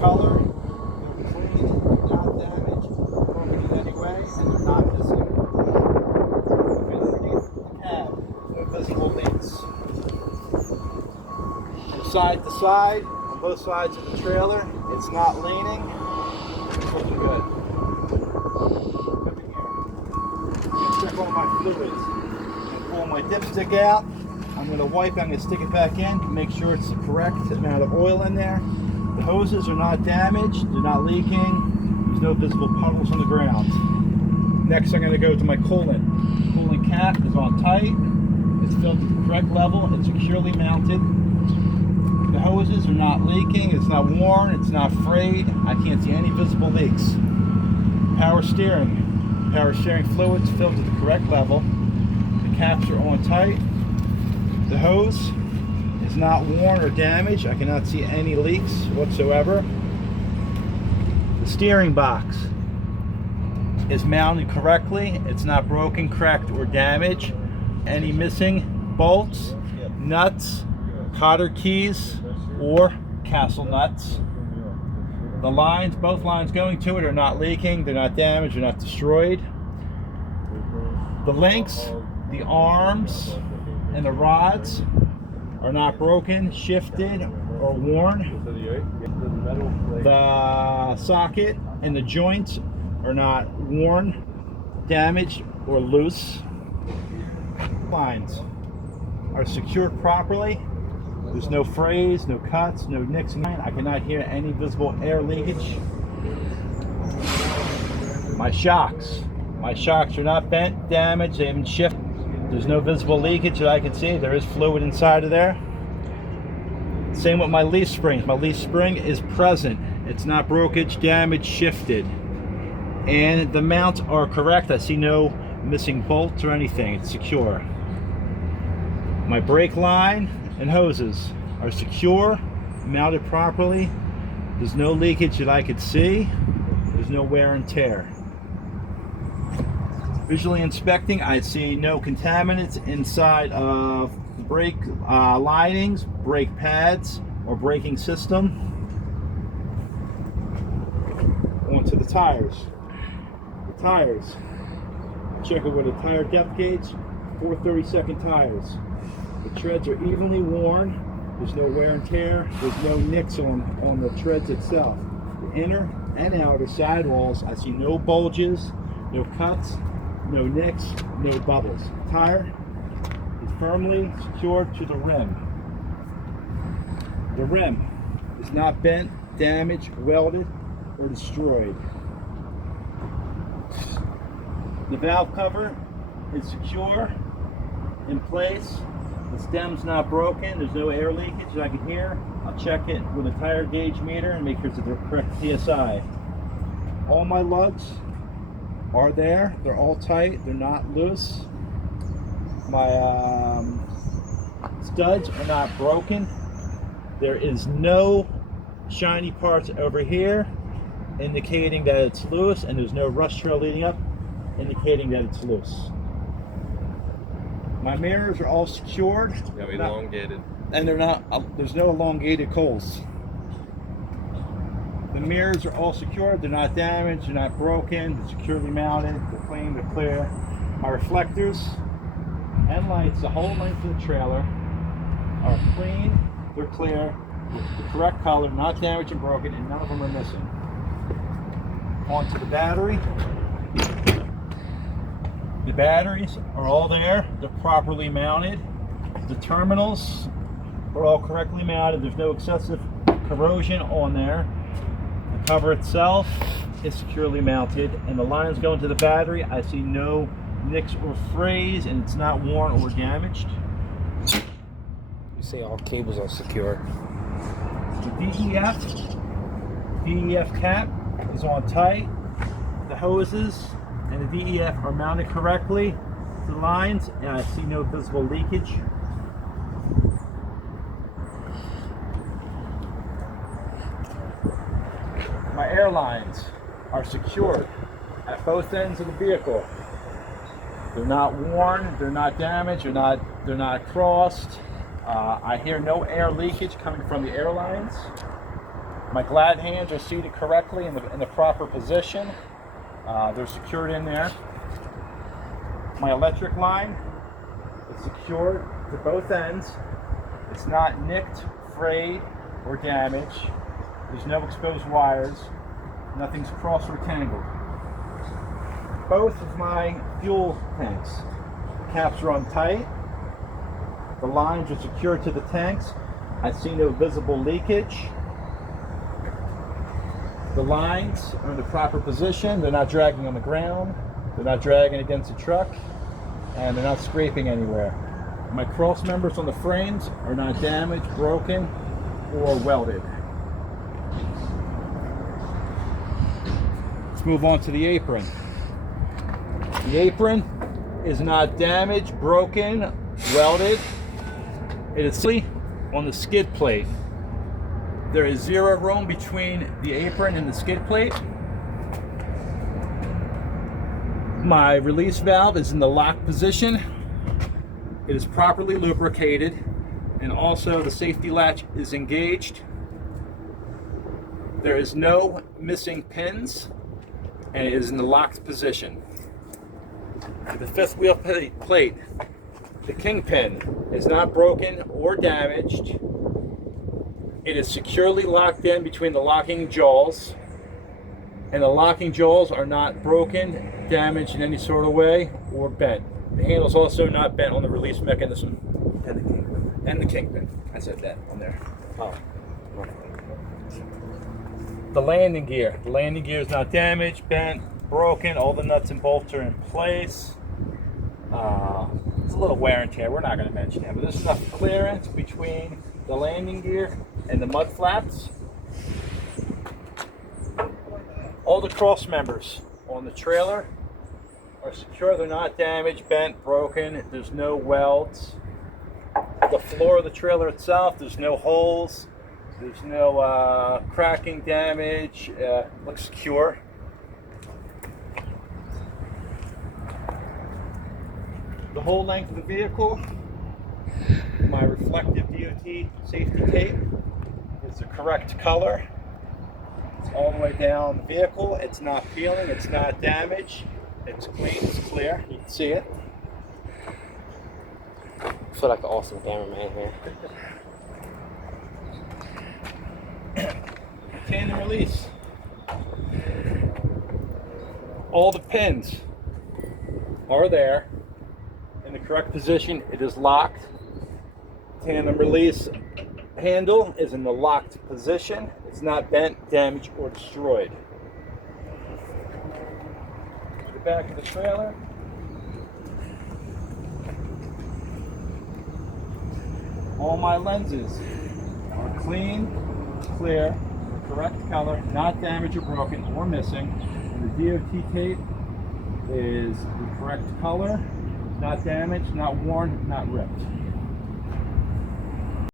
color, they're clean, not damaged, broken in any way, and they're not missing. Look underneath the cab, no visible leaks. From side to side, on both sides of the trailer, it's not leaning, it's looking good. Come in here. I'm going to check all my fluids. I'm going to pull my dipstick out. I'm going to wipe it, I'm going to stick it back in, make sure it's the correct amount of oil in there. The hoses are not damaged, they're not leaking, there's no visible puddles on the ground. Next I'm going to go to my coolant. The coolant cap is on tight, it's filled to the correct level, it's securely mounted. The hoses are not leaking, it's not worn, it's not frayed, I can't see any visible leaks. Power steering fluids filled to the correct level. The caps are on tight. The hose is not worn or damaged. I cannot see any leaks whatsoever. The steering box is mounted correctly. It's not broken, cracked, or damaged. Any missing bolts, nuts, cotter keys, or castle nuts. The lines, both lines going to it, are not leaking. They're not damaged. They're not destroyed. The links, the arms, and the rods are not broken, shifted, or worn. The socket and the joints are not worn, damaged, or loose. Lines are secured properly. There's no frays, no cuts, no nicks. I cannot hear any visible air leakage. My shocks are not bent, damaged, they haven't shifted. There's no visible leakage that I can see. There is fluid inside of there. Same with my leaf springs. My leaf spring is present. It's not broken, damaged, shifted. And the mounts are correct. I see no missing bolts or anything. It's secure. My brake line and hoses are secure, mounted properly. There's no leakage that I could see. There's no wear and tear. Visually inspecting, I see no contaminants inside of brake linings, brake pads, or braking system. Onto the tires. The tires. Check it with a tire depth gauge. 432nd tires. The treads are evenly worn. There's no wear and tear. There's no nicks on the treads itself. The inner and outer sidewalls, I see no bulges, no cuts, no nicks, no bubbles. Tire is firmly secured to the rim. The rim is not bent, damaged, welded, or destroyed. The valve cover is secure, in place. The stem's not broken. There's no air leakage that I can hear. I'll check it with a tire gauge meter and make sure it's the correct PSI. All my lugs are there. They're all tight. They're not loose. My studs are not broken. There is no shiny parts over here indicating that it's loose, and there's no rust trail leading up indicating that it's loose. My mirrors are all secured. No elongated. And they're not, there's no elongated coals. The mirrors are all secured, they're not damaged, they're not broken, they're securely mounted, they're clean, they're clear. My reflectors and lights, the whole length of the trailer, are clean, they're clear, with the correct color, not damaged and broken, and none of them are missing. Onto the battery. The batteries are all there, they're properly mounted. The terminals are all correctly mounted, there's no excessive corrosion on there. The cover itself is securely mounted, and the lines going to the battery, I see no nicks or frays, and it's not worn or damaged. You say all cables are secure. The DEF cap is on tight. The hoses and the DEF are mounted correctly to the lines, and I see no visible leakage. My air lines are secured at both ends of the vehicle. They're not worn, they're not damaged, they're not crossed. I hear no air leakage coming from the air lines. My glad hands are seated correctly in the proper position. They're secured in there. My electric line is secured to both ends. It's not nicked, frayed, or damaged. There's no exposed wires. Nothing's crossed or tangled. Both of my fuel tanks, caps are on tight. The lines are secured to the tanks. I see no visible leakage. The lines are in the proper position. They're not dragging on the ground. They're not dragging against the truck. And they're not scraping anywhere. My cross members on the frames are not damaged, broken, or welded. Let's move on to the apron. The apron is not damaged, broken, welded. It is simply on the skid plate. There is zero room between the apron and the skid plate. My release valve is in the lock position. It is properly lubricated, and also the safety latch is engaged. There is no missing pins, and it is in the locked position. The fifth wheel plate, the kingpin, is not broken or damaged. It is securely locked in between the locking jaws, and the locking jaws are not broken, damaged in any sort of way, or bent. The handle is also not bent on the release mechanism. And the kingpin. And the kingpin. I said that on there. Oh. The landing gear. The landing gear is not damaged, bent, broken. All the nuts and bolts are in place. It's a little wear and tear. We're not going to mention that, but there's enough clearance between the landing gear and the mud flaps. All the cross members on the trailer are secure. They're not damaged, bent, broken. There's no welds. The floor of the trailer itself, there's no holes. There's no cracking, damage. Looks secure. The whole length of the vehicle, my reflective DOT safety tape is the correct color. It's all the way down the vehicle. It's not peeling, it's not damaged. It's clean, it's clear. You can see it. I feel like an awesome cameraman here. Tandem release. All the pins are there in the correct position. It is locked. Tandem release handle is in the locked position. It's not bent, damaged, or destroyed. The back of the trailer. All my lenses are clean, clear, the correct color, not damaged or broken or missing. And the DOT tape is the correct color, not damaged, not worn, not ripped.